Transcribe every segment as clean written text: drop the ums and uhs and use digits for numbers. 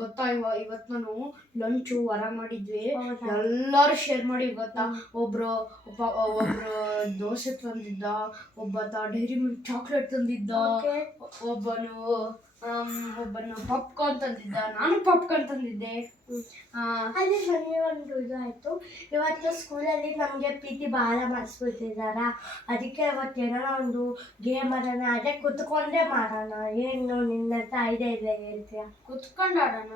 ಗೊತ್ತಾ ಇವತ್ತು ನಾನು ಲಂಚು ಹೊರ ಮಾಡಿದ್ವಿ, ಎಲ್ಲರೂ ಶೇರ್ ಮಾಡಿ. ಗೊತ್ತಾ, ಒಬ್ರು ದೋಸೆ ತಂದಿದ್ದ, ಒಬ್ಬ ಡೈರಿ ಮಿಲ್ಕ್ ಚಾಕ್ಲೇಟ್ ತಂದಿದ್ದ, ಒಬ್ಬನು ಪಾಪ್ಕಾರ್ನ್ ತಂದಿದ್ದ, ನಾನು ಪಾಪ್ಕಾರ್ನ್ ತಂದಿದ್ದೆ. ಅದೇ ನನಗೆ ಒಂದು ಇದು ಆಯಿತು. ಇವತ್ತು ಸ್ಕೂಲಲ್ಲಿ ನಮಗೆ PT ಭಾಳ ಮಾಡಿಸ್ಬಿಟ್ಟಿದ್ದಾರ. ಅದಕ್ಕೆ ಅವತ್ತು ಏನಾರ ಒಂದು ಗೇಮ್ ಆಡೋಣ, ಅದೇ ಕುತ್ಕೊಂಡೇ ಮಾಡೋಣ. ಏನು ನಿನ್ನ ಹತ್ರ ಐಡಿಯಾ ಇದೆ ಹೇಳ್ತೀಯಾ? ಕುತ್ಕೊಂಡು ಆಡೋಣ.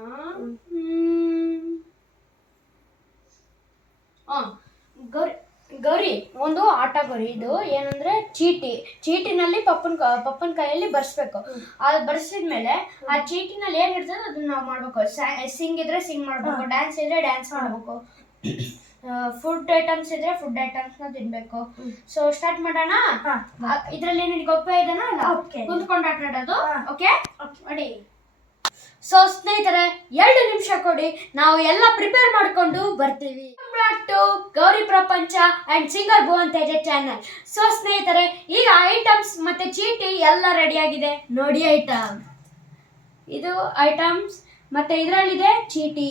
ಗೌರಿ, ಒಂದು ಆಟ ಗೌರಿ. ಇದು ಏನಂದ್ರೆ ಚೀಟಿನಲ್ಲಿ ಪಪ್ಪನ ಕೈಯಲ್ಲಿ ಬರ್ಸ್ಬೇಕು. ಅದು ಬರ್ಸಿದ್ಮೇಲೆ ಆ ಚೀಟಿನಲ್ಲಿ ಏನಿರ್ತದೆ ಅದನ್ನ ನಾವು ಮಾಡ್ಬೇಕು. ಸಿಂಗ್ ಇದ್ರೆ ಸಿಂಗ್ ಮಾಡ್ಬೇಕು, ಡ್ಯಾನ್ಸ್ ಇದ್ರೆ ಡ್ಯಾನ್ಸ್ ಮಾಡ್ಬೇಕು, ಫುಡ್ ಐಟಮ್ಸ್ ಇದ್ರೆ ಫುಡ್ ಐಟಮ್ಸ್ ನ ತಿನ್ಬೇಕು. ಸೊ ಸ್ಟಾರ್ಟ್ ಮಾಡೋಣ. ಇದ್ರಲ್ಲಿ ಏನಿದೆ ಗೊಪ್ಪ ಇದನ್ನ ಕುಂತ್ಕೊಂಡು ಆಟ ಆಡೋದು. ಓಕೆ ನೋಡಿ. ಸೊ ಸ್ನೇಹಿತರೆ, 2 ನಿಮಿಷ ಕೊಡಿ, ನಾವು ಎಲ್ಲ ಪ್ರಿಪೇರ್ ಮಾಡ್ಕೊಂಡು ಬರ್ತೀವಿ. ಗೌರಿ ಪ್ರಪಂಚ and singer Bhuvan Teja channel. So ಸ್ನೇಹಿತರೆ, ಈಗ ಐಟಮ್ಸ್ ಮತ್ತೆ ಚೀಟಿ ಎಲ್ಲ ರೆಡಿ ಆಗಿದೆ ನೋಡಿ. ಇದು ಐಟಮ್ಸ್ ಮತ್ತೆ ಇದರಲ್ಲಿದೆ ಚೀಟಿ.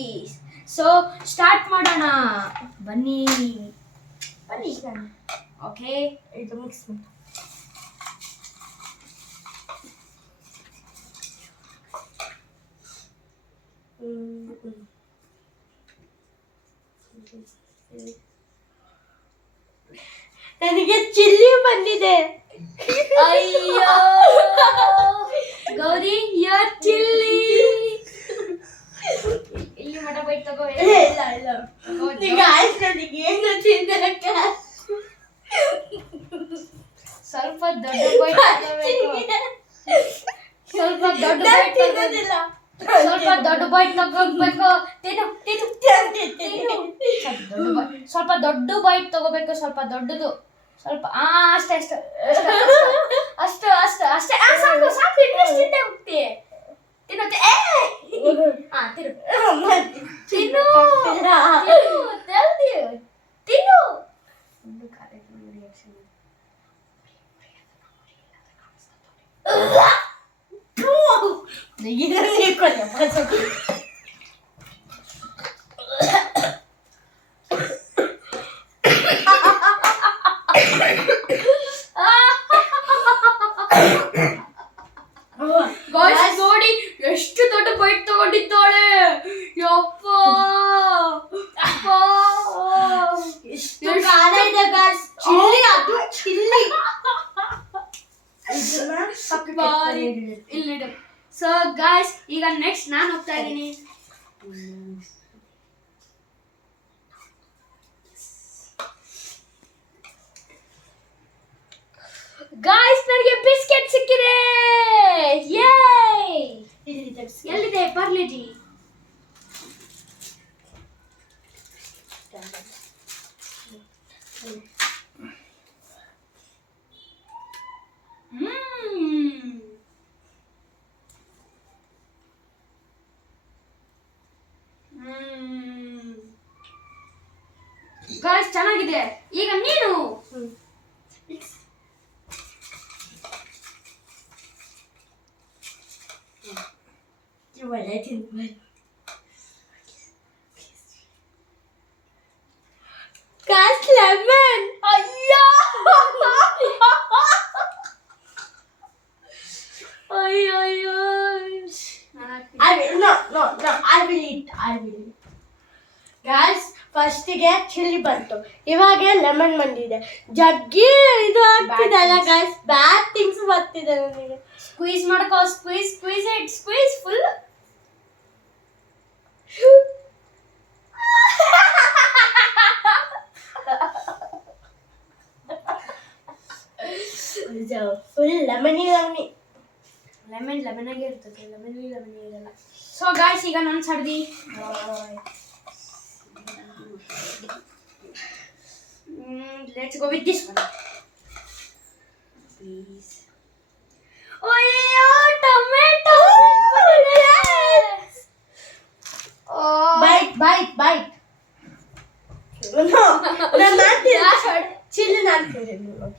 ಸೊ ಸ್ಟಾರ್ಟ್ ಮಾಡೋಣ, ಬನ್ನಿ. ಓಕೆ, ಇದು ಮಿಕ್ಸ್ ಮಾಡಿ. ನನಗೆ ಚಿಲ್ಲಿ ಬಂದಿದೆ. ಅಯ್ಯೋ ಗೌರಿ, ಯರ್ ಚಿಲ್ಲಿ. ಇಲ್ಲಿ ಮಟ ಬೈಟ್ ತಗೋ. ಇಲ್ಲ ಈಗ ಆಯ್ತು, ನನಗೆ ಏನು ತಿನ್ನಕ್ಕ. ಸ್ವಲ್ಪ ದೊಡ್ಡ ಬೈಟ್ ತಗೋಬೇಕು. ಸ್ವಲ್ಪ ದೊಡ್ಡ ಬೈಟ್ ತಗೋದಿಲ್ಲ. ಸ್ವಲ್ಪ ದೊಡ್ಡ ಬೈಟ್ ತಗೋಬೇಕು. ಸ್ವಲ್ಪ ದೊಡ್ಡ ಬೈಟ್ ತಗೋಬೇಕು. ಸ್ವಲ್ಪ ದೊಡ್ಡದು. ಸ್ವಲ್ಪ ಅಷ್ಟೇ ಸಾಕು. ಇಂಟ್ರೆಸ್ಟ್ ಇಂದ ಹೋಗ್ತಿ. ತಿನ್ನತ್ತೆ. ತಿನ್ನು. ನೋಡಿ ಎಷ್ಟು ದೊಡ್ಡ ಬೈಟ್ ತಗೊಂಡಿದ್ದಾಳೆ. ಯಪ್ಪ, ಎಷ್ಟು ಖಾರ ಇದೆ ಗಾಯ್ಸ್. ಚಿಲ್ಲಿ, ಅದು ಚಿಲ್ಲಿ. ಇಲ್ಲಿಡು. ಸೊ ಗಾಯ್ಸ್, ಈಗ ನೆಕ್ಸ್ಟ್ ನಾನು ಹೋಗ್ತಾ ಇದ್ದೀನಿ. ಗಾಯ್ಸ್, ನನಗೆ ಬಿಸ್ಕೆಟ್ ಸಿಕ್ಕಿದೆ. ಎಲ್ಲಿದೆ? ಪಾರ್ಲೆಜಿ. ಗಾಯ್ಸ್, ಚೆನ್ನಾಗಿದೆ. ಈಗ ನೀನು ಗಾಯ್ಸ್, ಲೆಮನ್. ಅಯ್ಯೋ I will eat. Guys, ಫಸ್ಟಿಗೆ ಚಿಲ್ಲಿ ಬಂತು, ಇವಾಗ ಲೆಮನ್ ಬಂದಿದೆ. ಜಗ್ಗಿ ಇದು ಆಗ್ತಿದೆಲ್ಲ ಗಾಯ್ಸ್, ಬ್ಯಾಡ್ ಥಿಂಗ್ಸ್ ಬರ್ತಿದೆ ನನಗೆ. ಸ್ಕ್ವೀಸ್ ಮಾಡ್ಕೋ. Squeeze full. ಫುಲ್ ಲೆಮನ್ ಆಗಿ ಇರ್ತದೆ. ಲೆಮನ್ ಇರಲ್ಲ. ಸೊ ಗಾಯ್ಸ್, ಈಗ ನನ್ನ ಸರ್ದಿ. Let's go with this one. Please. Oh yeah, tomato. Yes. Oh. Bite. No, chilli ನಾನು ತಿನ್ನು.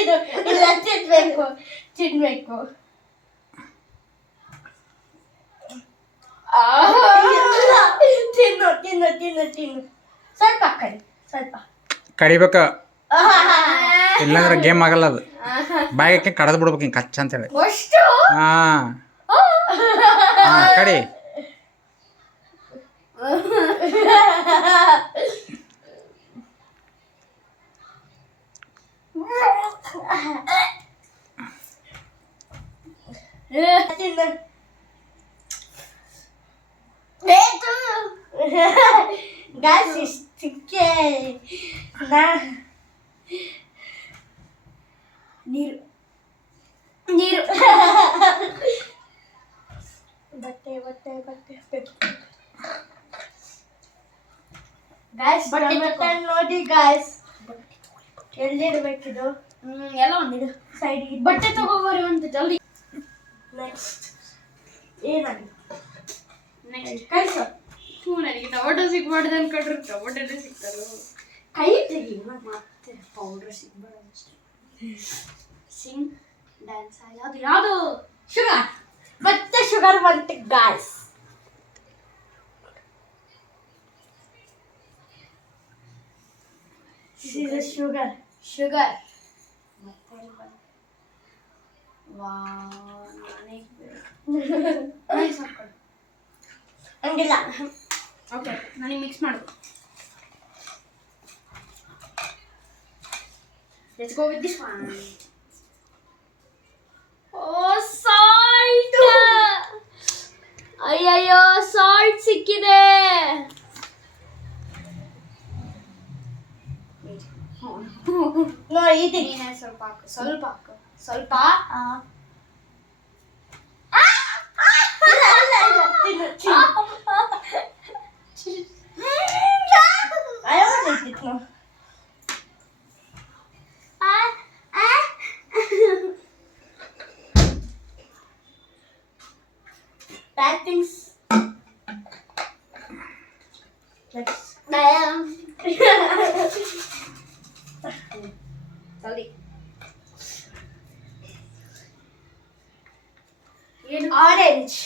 ತಿನ್ನು ಇಲ್ಲ ತಿನ್ಬೇಕು ತಿನ್ಬೇಕು ಇಲ್ಲ, ತಿನ್ನು ತಿನ್ನು ತಿನ್ನು ತಿನ್ನು ಸ್ವಲ್ಪ ಕಡಿ ಸ್ವಲ್ಪ ಕಡಿಬೇಕ, ಇಲ್ಲಾಂದ್ರೆ ಗೇಮ್ ಆಗಲ್ಲ ಅದು. ಬಾಯಿಗೆ ಕಡದ್ ಬಿಡ್ಬೇಕು ಹಿಂಗೆ ಕಚ್ಚ ಅಂತೇಳಿ. ಅಷ್ಟು ಹಾಂ ಕಡಿ. ತಿನ್ನು ಗಾಯ್ಸ್ ಸಿಕ್ಕೆ ನೀರು ನೀರು ಬಟ್ಟೆ ಬಟ್ಟೆ ಬಟ್ಟೆ ಗಾಯ್ಸ್ ಬಟ್ಟೆ ಬಟ್ಟೆ ನೋಡಿ ಗಾಯ್ಸ್ ಎಲ್ಲಿರ್ಬೇಕಿದು ಎಲ್ಲ ಒಂದಿಡು ಸೈಡಿಗೆ ಬಟ್ಟೆ ತಗೋಬರಿ ಅಂತ ಜಲ್ದಿ. ನೆಕ್ಸ್ಟ್ ಏನಾಗಿದೆ ನೆಕ್ಸ್ಟ್ ಕಳ್ಸು ನನಗೆ ಟೊಮೆಟೊ ಸಿಗ್ಬಾರ್ದು ಅನ್ಕೊಂಡ್ರೆ ಟೊಮೆಟೊನೇ ಸಿಗ್ತಾರೋ. ಕೈ ತೆಗಿ ಮತ್ತೆ ಪೌಡ್ರ್ ಸಿಗ್ಬಾರ್ದು ಅಷ್ಟೇ. ಸಿಂಗ್ ಡ್ಯಾನ್ಸ್ ಯಾವುದು ಯಾವುದು ಶುಗರ್ ಮತ್ತೆ ಶುಗರ್ ಬಂತು ಗಾಯ್ಸ್ ಶುಗರ್ ಶುಗರ್ ಮತ್ತೆ ವಾ ನನಗೆ ಸ್ವಲ್ಪ ಹಂಗಿಲ್ಲ ಓಕೆ ನನಗೆ ಮಿಕ್ಸ್ ಮಾಡು. Let's go with this one. Oh salt, ಅಯ್ಯಯ್ಯೋ ಸಾಲ್ಟ್ ಸಿಕ್ಕಿದೆ. ನೋಡಿ ಇದು ನೀನೇ ಸ್ವಲ್ಪ ಹಾಕು, ಸ್ವಲ್ಪ ಹಾಕು, ಸ್ವಲ್ಪ. ತಿನ್ನು ತಿನ್ನು ಅಯ್ಯೋ bad things. Let's. ಜಲ್ದಿ ಏನು Orange.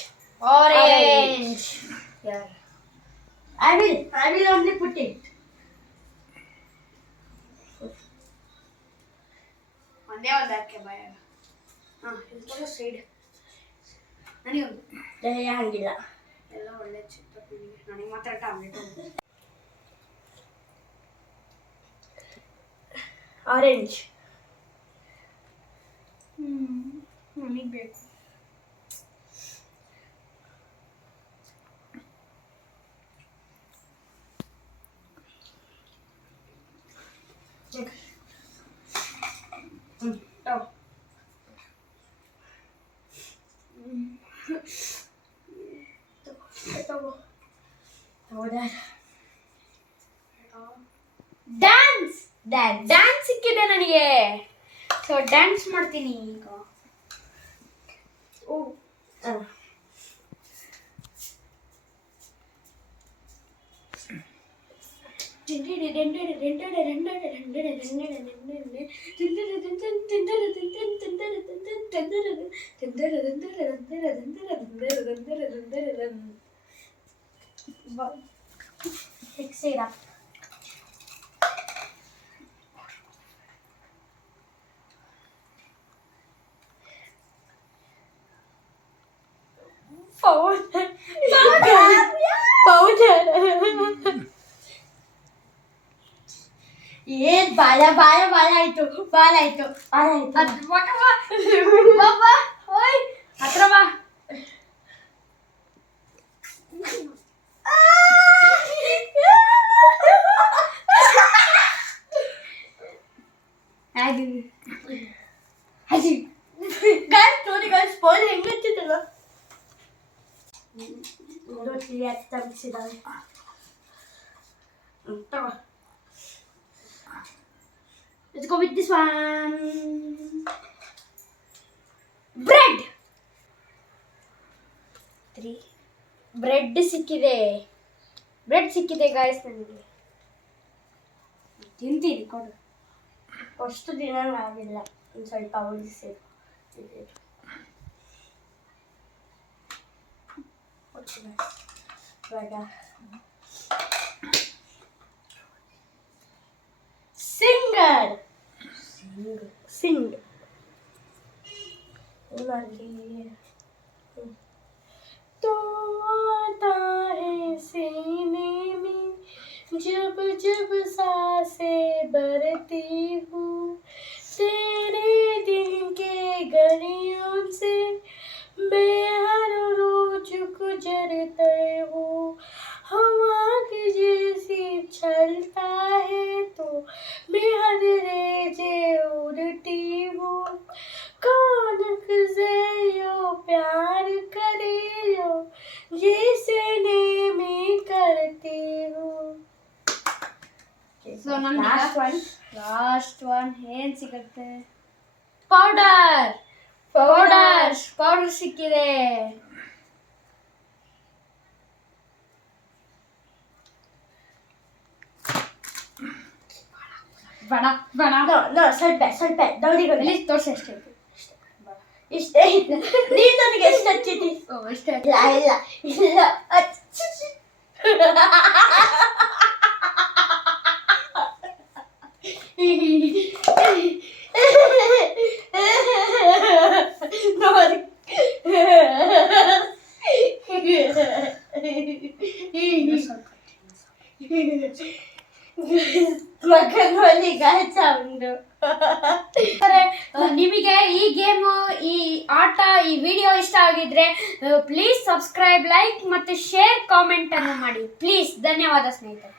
ಆರೆಂಜ್. ಯಾರು I will only put it. ಒಂದೇ ಒಂದು ಹಾಕಿ ಬಾಯಾಗ. ಹಾಂ ಇದು ಸೈಡ್ ನನಗೊಂದು ಹಂಗಿಲ್ಲ ಎಲ್ಲ ಒಳ್ಳೆ ಚಿಕ್ಕ ನನಗೆ ಮಾತ್ರ ಟಾಬ್ಲೆಟ್. ಆರೆಂಜ್ ನನಗೆ ಬೇಕು. ಡ್ಯಾನ್ಸ್ ಡ್ಯಾನ್ಸ್ ಸಿಕ್ಕಿದೆ ನನಗೆ. ಸೊ ಡ್ಯಾನ್ಸ್ ಮಾಡ್ತೀನಿ ಈಗ. ಓ Fix it up. powder powder ಏನ್ ಬಾಲ ಬಾಲ ಬಾಲ ಆಯ್ತು ಬಾಲ ಆಯ್ತು ಬಾಲ ಆಯ್ತು ಹತ್ರ ಬಾ. ಗಾಯ್ಸ್ ನೋಡಿ ಗಾಯ್ಸ್ ಪೋಲ್ ಹೆಂಗ್ ಹಚ್ಚಿದಲ್ಲ ನೋಡಿ ಯಾಕೆ ತರಿಸಿದಾವೆ ತಗೋ. Let's go with this one. Bread. 3 bread ಸಿಕ್ಕಿದೆ. ಬ್ರೆಡ್ ಸಿಕ್ಕಿದೆ ಗಾಯ್ಸ್ ನನಗೆ. ತಿಂತೀನಿ ಕೊಡು. ಅಷ್ಟು ದಿನ ಆಗಿಲ್ಲ ಒಂದು ಸ್ವಲ್ಪ ಉಳಿಸಿ ಇವಾಗ ಸಿಂಗರ್ ಸಿಂಗ್ तो आता है सीने में जब जब सांसें भरती हूँ तेरे दिन के गलियों से मैं हर रोज गुजरता हूँ हवा की जैसी चलता है तो मैं हर रेजे उड़ती हूँ कानक से यो प्यार करे यो जैसे ने मैं करती हूँ So, ನಮ್ಗೆ Last one. ಲಾಸ್ಟ್ ಒನ್ ಏನ್ ಸಿಗುತ್ತೆ ಪೌಡರ್ ಸಿಕ್ಕಿದೆ ಬಡ No, ಸ್ವಲ್ಪ ದೌಡಿಗಳು ಎಲ್ಲಿ ತೋರ್ಸಿ ಅಷ್ಟೇ ಇಷ್ಟೇ ಇಲ್ಲ ನೀನು ನನಗೆ ಎಷ್ಟು ಹಚ್ಚಿದ್ದಿ ಅಷ್ಟೇ ಇಲ್ಲ ನೋಡಿ ಮಗನೊಲಿಗ ಸೌಂಡು ನಿಮಗೆ ಈ ಗೇಮು ಈ ಆಟ ಈ ವಿಡಿಯೋ ಇಷ್ಟ ಆಗಿದ್ರೆ ಪ್ಲೀಸ್ ಸಬ್ಸ್ಕ್ರೈಬ್ ಲೈಕ್ ಮತ್ತು ಶೇರ್ ಕಾಮೆಂಟ್ ಅನ್ನು ಮಾಡಿ ಪ್ಲೀಸ್ ಧನ್ಯವಾದ ಸ್ನೇಹಿತರೆ